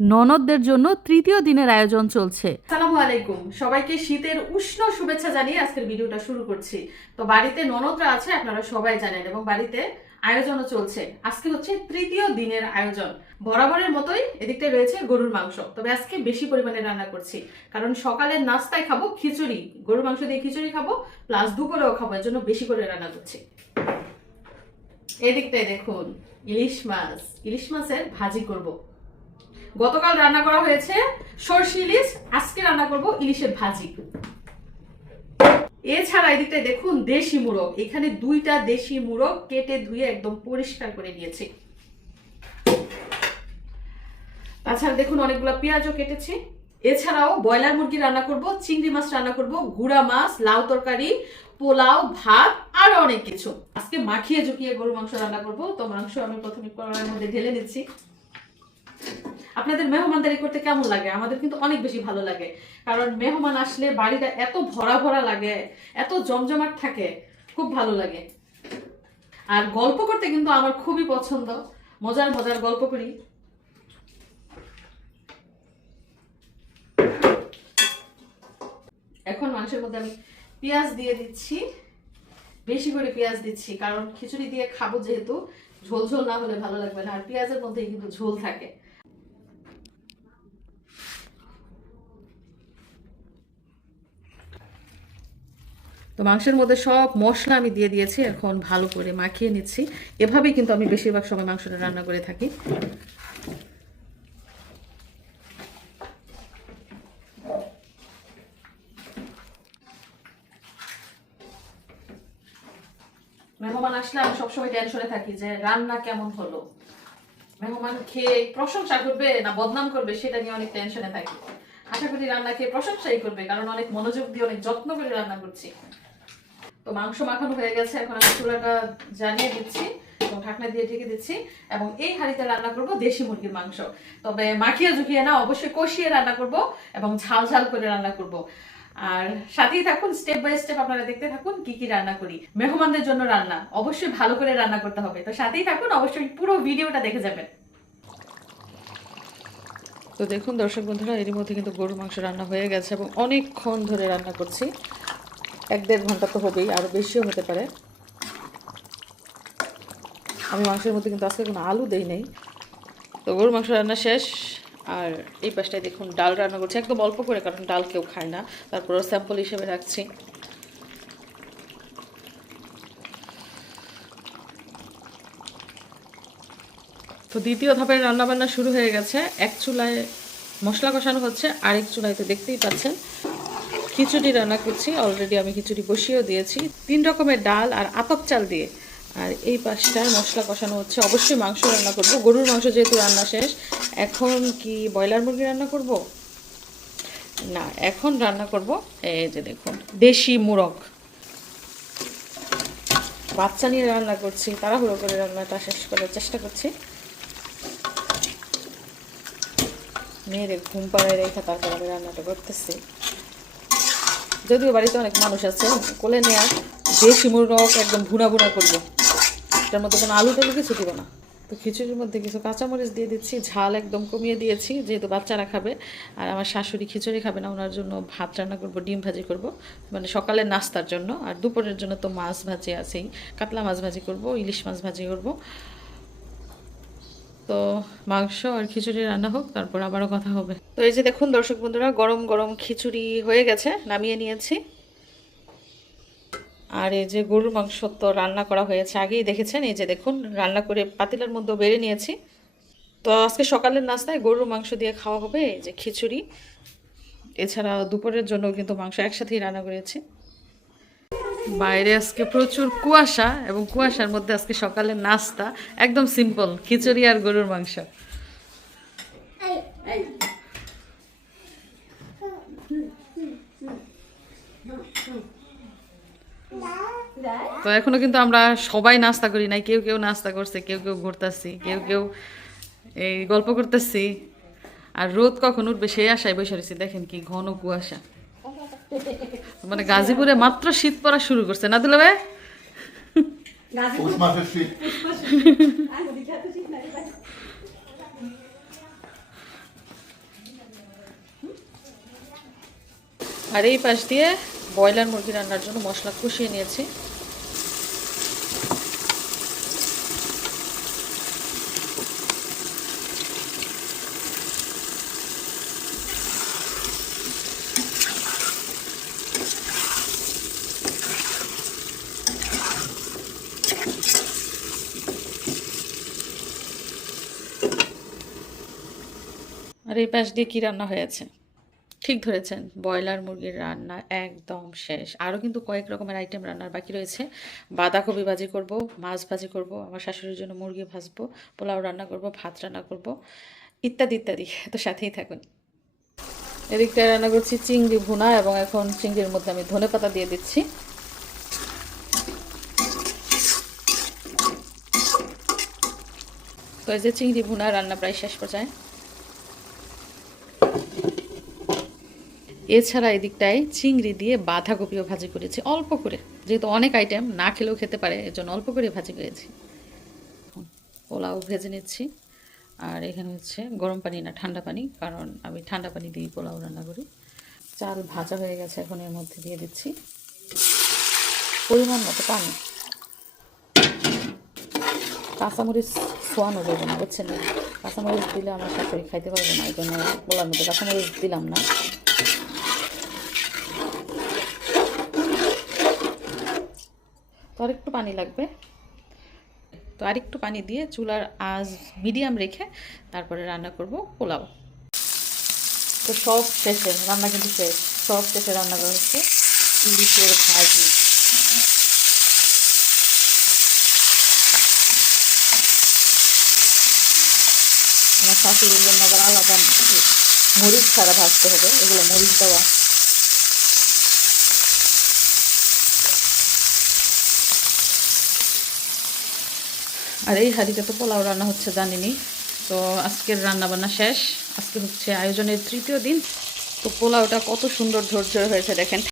ননদদের জন্য তৃতীয় দিনের আয়োজন চলছে। আসসালামু আলাইকুম, সবাইকে শীতের উষ্ণ শুভেচ্ছা জানিয়ে আজকের ভিডিওটা শুরু করছি। তো বাড়িতে ননদরা আছে আপনারা সবাই জানেন, এবং বাড়িতে আয়োজনও চলছে। আজকে হচ্ছে তৃতীয় দিনের আয়োজন। বরাবরের মতোই এদিকটা রয়েছে গরুর মাংস, তবে আজকে বেশি পরিমাণে রান্না করছি, কারণ সকালের নাস্তায় খাবো খিচুড়ি, গরুর মাংস দিয়ে খিচুড়ি খাবো, প্লাস দুপুরেও খাবো, এর জন্য বেশি করে রান্না করছি। এদিকটায় দেখুন ইলিশ মাছের ভাজি করব। গতকাল রান্না করা হয়েছে সরষে ইলিশ, আজকে রান্না করব ইলিশের ভাজি। এছাড়া এদিকটায় দেখুন দেশি মুরগ, এখানে 2টা দেশি মুরগ কেটে ধুয়ে একদম পরিষ্কার করে নিয়েছি। তাছাড়া দেখুন অনেকগুলো পেঁয়াজও কেটেছি। এছাড়াও ব্রয়লার মুরগি রান্না করব, চিংড়ি মাছ রান্না করব, গুড়া মাছ, লাউ তরকারি, পোলাও, ভাত, আর অনেক কিছু। আজকে মাখিয়ে ঝুঁকিয়ে গরু মাংস রান্না করব। তো মাংস আমি প্রথমে কড়াইয়ের মধ্যে ঢেলে নিচ্ছি। আপনাদের মেহমানদারি করতে কেমন লাগে? আমাদের কিন্তু অনেক বেশি ভালো লাগে, কারণ মেহমান আসলে বাড়িটা এত ভরা ভরা লাগে, এত জমজমাট থাকে, খুব ভালো লাগে। আর গল্প করতে কিন্তু আমার খুবই পছন্দ, মজার মজার গল্প করি। এখন মাংসের মধ্যে আমি পেঁয়াজ দিয়ে দিচ্ছি, বেশি করে পেঁয়াজ দিচ্ছি, কারণ খিচুড়ি দিয়ে খাবো যেহেতু, ঝোল ঝোল না হলে ভালো লাগবে না, আর পেঁয়াজের মধ্যে কিন্তু ঝোল থাকে। তো মাংসের মধ্যে সব মশলা আমি দিয়ে দিয়েছি, এখন ভালো করে মাখিয়ে নিচ্ছি। এভাবেই কিন্তু আমি বেশিরভাগ সময় মাংসটা রান্না করে থাকি। মেহমান আসলে আমি সবসময় টেনশনে থাকি যে রান্না কেমন হলো, মেহমান খেয়ে প্রশংসা করবে না বদনাম করবে, সেটা নিয়ে অনেক টেনশনে থাকি। আশা করি রান্না খেয়ে প্রশংসাই করবে, কারণ অনেক মনোযোগ দিয়ে অনেক যত্ন করে রান্না করছি। তো মাংস মাখানো হয়ে গেছে, এখন আমি চুলাটা জ্বালিয়ে দিচ্ছি এবং ঢাকনা দিয়ে ঢেকে দিচ্ছি। এবং এই হাঁড়িতে রান্না করব দেশি মুরগির মাংস, তবে মাখিয়ে ঝুঁকিয়ে না, অবশ্যই কষিয়ে রান্না করব এবং ঝাল ঝাল করে রান্না করব। আর সাথেই থাকুন, স্টেপ বাই স্টেপ আপনারা দেখতে থাকুন কি কি রান্না করি। মেহমানদের জন্য রান্না, অবশ্যই ভালো করে রান্না করতে হবে, তো সাথেই থাকুন, অবশ্যই পুরো ভিডিওটা দেখে যাবেন। তো দেখুন দর্শক বন্ধুরা, এর মধ্যে কিন্তু গরুর মাংস রান্না হয়ে গেছে এবং অনেকক্ষণ ধরে রান্না করছি, 1-1.5 ঘন্টা তো হবেই, আরও বেশিও হতে পারে। আমি মাংসের মধ্যে কিন্তু আজকে কোনো আলু দেই নেই। তো গরুর মাংস রান্না শেষ। আর এই পাশটায় দেখুন ডাল রান্না করছি, একদম অল্প করে, কারণ ডাল কেউ খায় না, তারপরও স্যাম্পল হিসেবে রাখছি। তো দ্বিতীয় ধাপের রান্নাবান্না শুরু হয়ে গেছে। এক চুলায় মশলা কষানো হচ্ছে, আরেক চুলায় তো দেখতেই পাচ্ছেন খিচুড়ি রান্না করছি। অলরেডি আমি খিচুড়ি বসিয়েও দিয়েছি 3 রকমের ডাল আর আতপ চাল দিয়ে। আর এই পাশটায় মশলা কষানো হচ্ছে। অবশ্যই মাংস রান্না করব, গরুর মাংস যেহেতু রান্না শেষ। এখন কি ব্রয়লার মুরগি রান্না করব না, এখন রান্না করব এই যে দেখুন দেশি মুরগ। বাচ্চা নিয়ে রান্না করছি, তাড়াহুড়ো করে রান্নাটা শেষ করার চেষ্টা করছি। মেয়ের ঘুম পাড়ায় রেখে তারপর আমি রান্নাটা করতেছি। যদিও বাড়িতে অনেক মানুষ আছে, কোলে নেওয়া দেশি মুরগ একদম ভুনা ভুনা করবো, এটার মধ্যে কোনো আলু টালু কিছু দিব না। তো খিচুড়ির মধ্যে কিছু কাঁচামরিচ দিয়ে দিচ্ছি, ঝাল একদম কমিয়ে দিয়েছি যেহেতু বাচ্চারা খাবে। আর আমার শাশুড়ি খিচুড়ি খাবে না, ওনার জন্য ভাত রান্না করব, ডিম ভাজি করব, মানে সকালের নাস্তার জন্য। আর দুপুরের জন্য তো মাছ ভাজি আছেই, কাতলা মাছ ভাজি করব, ইলিশ মাছ ভাজি করব। তো মাংস আর খিচুড়ি রান্না হোক, তারপর আবারও কথা হবে। তো এই যে দেখুন দর্শক বন্ধুরা, গরম গরম খিচুড়ি হয়ে গেছে, নামিয়ে নিয়েছি। আর এই যে গরুর মাংস তো রান্না করা হয়েছে, আগেই দেখেছেন। এই যে দেখুন রান্না করে পাতিলার মধ্যে বেড়ে নিয়েছি। তো আজকে সকালের নাস্তায় গরুর মাংস দিয়ে খাওয়া হবে, এই যে খিচুড়ি। এছাড়া দুপুরের জন্য কিন্তু মাংস একসাথেই রান্না করেছি। বাইরে আজকে প্রচুর কুয়াশা, এবং কুয়াশার মধ্যে আজকে সকালের নাস্তা একদম সিম্পল, খিচুড়ি আর গরুর মাংস। তো এখনো কিন্তু আমরা সবাই নাস্তা করি নাই, কেউ কেউ নাস্তা করছে, কেউ কেউ ঘুরতেছি, কেউ কেউ এই গল্প করতেছি। আর রোদ কখন উঠবে সেই আশায় বসে রয়েছি। দেখেন কি ঘন কুয়াশা, মানে গাজীপুরে মাত্র শীত পড়া শুরু করছে না দুলা ভাই? আর এই পাশ দিয়ে ব্রয়লার মুরগি রান্নার জন্য মশলা কষিয়ে নিয়েছি। আর এই পাশ দিয়ে কি রান্না হয়েছে? ঠিক ধরেছেন, ব্রয়লার মুরগির রান্না একদম শেষ। আরও কিন্তু কয়েক রকমের আইটেম রান্নার বাকি রয়েছে। বাঁধাকপি ভাজি করব, মাছ ভাজি করব, আমার শাশুড়ির জন্য মুরগি ভাজবো, পোলাও রান্না করব, ভাত রান্না করব, ইত্যাদি ইত্যাদি। তো সাথেই থাকুন। এদিকটায় রান্না করছি চিংড়ি ভুনা, এবং এখন চিংড়ির মধ্যে আমি ধনেপাতা দিয়ে দিচ্ছি। তো এই যে চিংড়ি ভুনা রান্না প্রায় শেষ পর্যায়ে। এছাড়া এদিকটায় চিংড়ি দিয়ে বাঁধাকপিও ভাজি করেছি অল্প করে, যেহেতু অনেক আইটেম না খেলেও খেতে পারে, এর জন্য অল্প করে ভাজি করেছি। পোলাও ভেজে নিচ্ছি। আর এখানে হচ্ছে গরম পানি না ঠান্ডা পানি, কারণ আমি ঠান্ডা পানি দিয়ে পোলাও রান্না করি। চাল ভাজা হয়ে গেছে, এখন এর মধ্যে দিয়ে দিচ্ছি পরিমাণ মতো পানি। কাঁচামরিচ সোয়ানো যাবে না, বুঝছেন না? কাঁচামরিচ দিলে আমার শাশুড়ি খাইতে পারবে না, এই জন্য পোলার মধ্যে কাঁচামরিচ দিলাম না। তো আরেকটু পানি লাগবে, তো আরেকটু পানি দিয়ে চুলার আঁচ মিডিয়াম রেখে তারপরে রান্না করব পোলাও। তো সব শেষে রান্না কিন্তু শেষ, সব শেষে রান্না করা হচ্ছে ইলিশের ভাজি। আমার শাশুড়ির জন্য আবার আলাদা মরিচ ছাড়া ভাজতে হবে, এগুলো মরিচ দেওয়া। আর এই হাঁড়িতে তো পোলাও রান্না হচ্ছে জানিনি। তো আজকের রান্না বান্না শেষ, আজকে হচ্ছে আয়োজনের তৃতীয় দিন। তো পোলাওটা কত সুন্দর ঝরঝরে হয়েছে দেখেন।